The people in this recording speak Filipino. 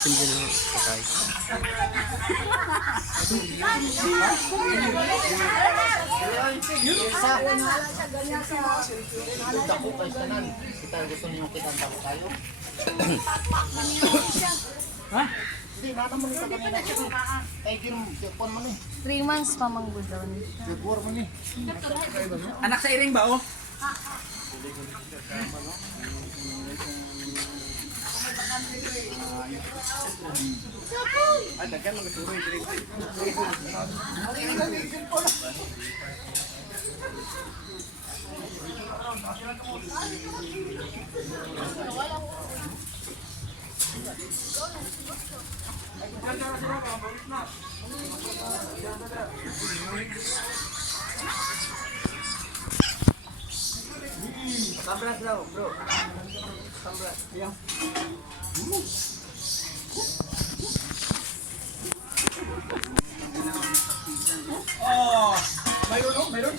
Hindi na patay. Ha? Hindi, naman ito kanina. Ay, pon mo ni. 3 months pa manggudon. Siguro mo ni. Anak sa iring ba oh? Ay, daghan lang ito. Sambras daw, bro. Sambras. Yeah. Oh, mayroon oh, mayroon.